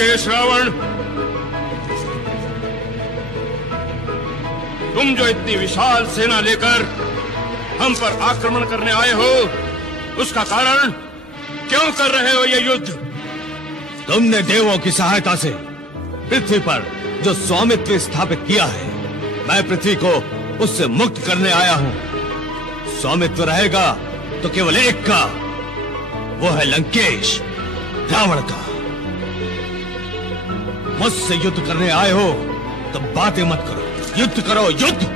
लंकेश रावण, तुम जो इतनी विशाल सेना लेकर हम पर आक्रमण करने आए हो, उसका कारण क्यों कर रहे हो ये युद्ध? तुमने देवों की सहायता से पृथ्वी पर जो स्वामित्व स्थापित किया है, मैं पृथ्वी को उससे मुक्त करने आया हूं। स्वामित्व रहेगा तो केवल एक का, वो है लंकेश रावण का। मुझसे युद्ध करने आए हो तो बातें मत करो, युद्ध करो, युद्ध।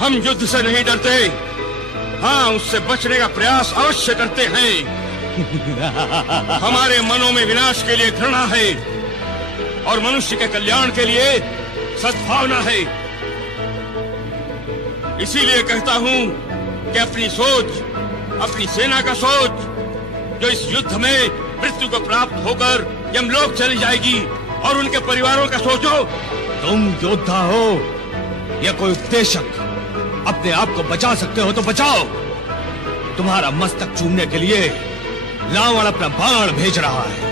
हम युद्ध से नहीं डरते, हाँ उससे बचने का प्रयास अवश्य करते हैं। हमारे मनों में विनाश के लिए घृणा है और मनुष्य के कल्याण के लिए सद्भावना है। इसीलिए कहता हूं कि अपनी सोच, अपनी सेना का सोच, जो इस युद्ध में मृत्यु को प्राप्त होकर यमलोक चली जाएगी, और उनके परिवारों का सोचो। तुम योद्धा हो या कोई उपदेशक, अपने आप को बचा सकते हो तो बचाओ। तुम्हारा मस्तक चूमने के लिए रावण अपना बाण भेज रहा है।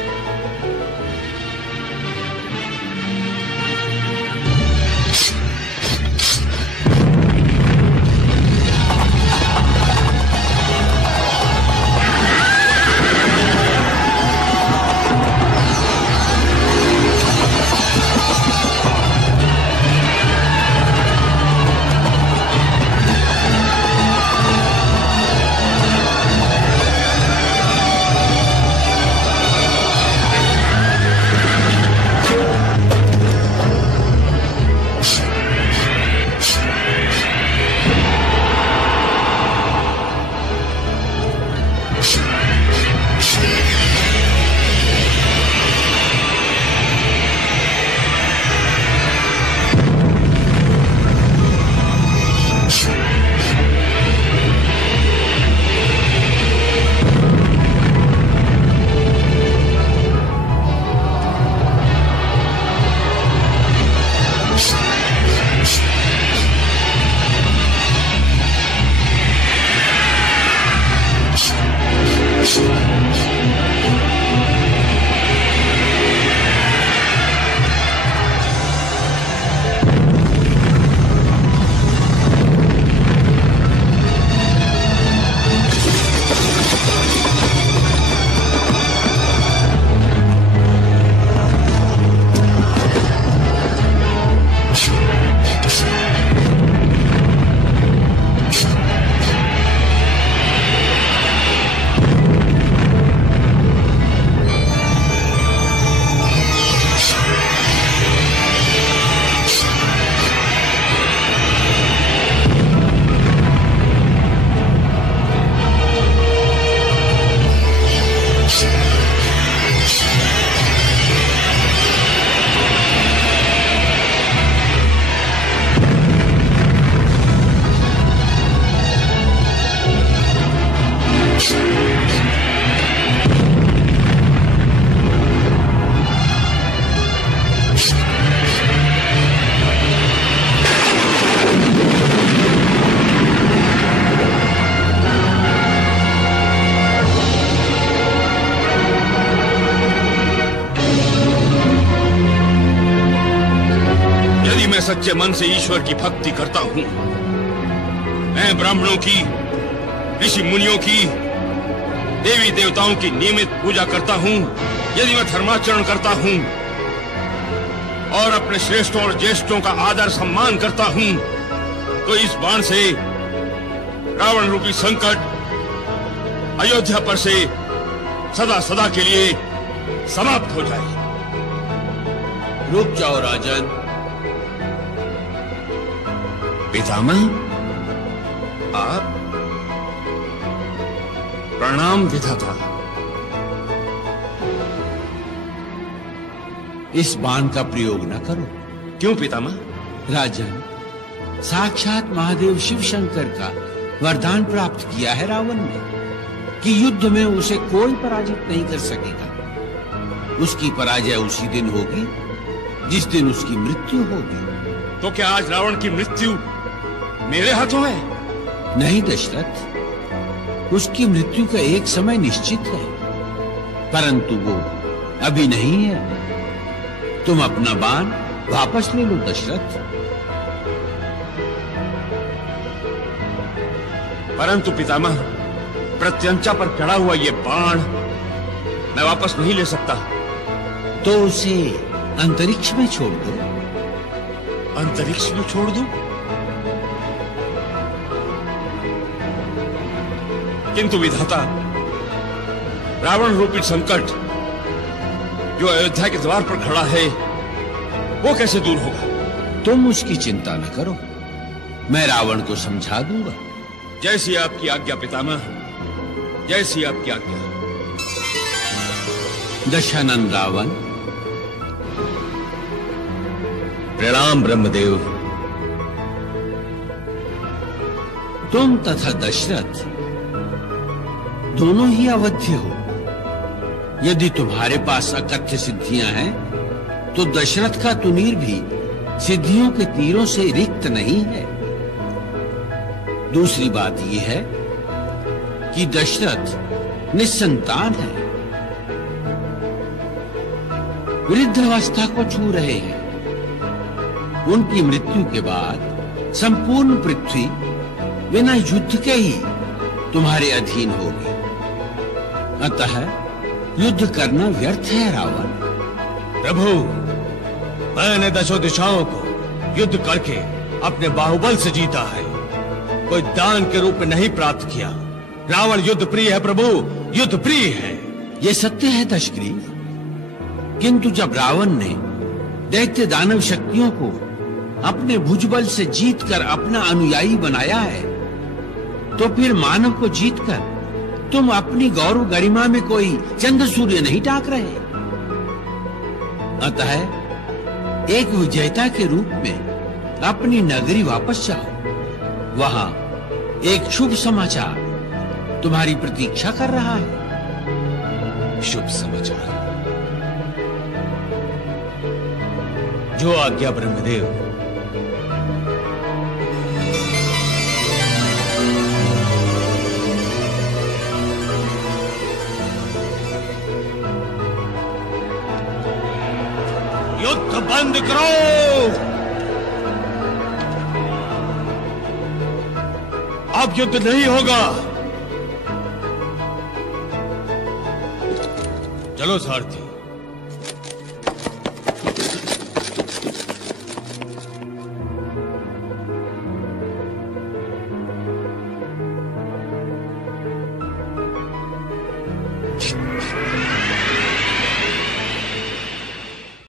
सच्चे मन से ईश्वर की भक्ति करता हूं, मैं ब्राह्मणों की, ऋषि मुनियों की, देवी देवताओं की नियमित पूजा करता हूं, यदि मैं धर्माचरण करता हूं और अपने श्रेष्ठों और ज्येष्ठों का आदर सम्मान करता हूं, तो इस बाण से रावण रूपी संकट अयोध्या पर से सदा सदा के लिए समाप्त हो जाए। रुक जाओ राजन। पितामह, आप? प्रणाम विधाता। इस बाण का प्रयोग न करो। क्यों पितामह? राजन, साक्षात महादेव शिव शंकर का वरदान प्राप्त किया है रावण ने कि युद्ध में उसे कोई पराजित नहीं कर सकेगा। उसकी पराजय उसी दिन होगी जिस दिन उसकी मृत्यु होगी। तो क्या आज रावण की मृत्यु मेरे हाथों है? नहीं दशरथ, उसकी मृत्यु का एक समय निश्चित है, परंतु वो अभी नहीं है। तुम अपना बाण वापस ले लो दशरथ। परंतु पितामह, प्रत्यंचा पर चढ़ा हुआ ये बाण मैं वापस नहीं ले सकता। तो उसे अंतरिक्ष में छोड़ दो। अंतरिक्ष में छोड़ दूं? किंतु विधाता, रावण रूपी संकट जो अयोध्या के द्वार पर खड़ा है, वो कैसे दूर होगा? तुम उसकी चिंता न करो, मैं रावण को समझा दूंगा। जैसी आपकी आज्ञा पितामह, जैसी आपकी आज्ञा। दशानन रावण। प्रणाम ब्रह्मदेव। तुम तथा दशरथ दोनों ही अवध्य हो। यदि तुम्हारे पास अकथ्य सिद्धियां हैं, तो दशरथ का तुनीर भी सिद्धियों के तीरों से रिक्त नहीं है। दूसरी बात यह है कि दशरथ निस्संतान है, वृद्धावस्था को छू रहे हैं। उनकी मृत्यु के बाद संपूर्ण पृथ्वी बिना युद्ध के ही तुम्हारे अधीन होगी। अतः युद्ध करना व्यर्थ है रावण। प्रभु, मैंने दशों दिशाओं को युद्ध करके अपने बाहुबल से जीता है, कोई दान के रूप में नहीं प्राप्त किया। रावण युद्ध प्रिय है प्रभु, युद्ध प्रिय है। यह सत्य है दशग्रीव, किंतु जब रावण ने दैत्य दानव शक्तियों को अपने भुजबल से जीतकर अपना अनुयायी बनाया है, तो फिर मानव को जीतकर तुम अपनी गौरव गरिमा में कोई चंद्र सूर्य नहीं टाक रहे। अतः एक विजेता के रूप में अपनी नगरी वापस जाओ। वहां एक शुभ समाचार तुम्हारी प्रतीक्षा कर रहा है। शुभ समाचार? जो आज्ञा ब्रह्मदेव। युद्ध बंद करो। अब युद्ध नहीं होगा। चलो सारथी,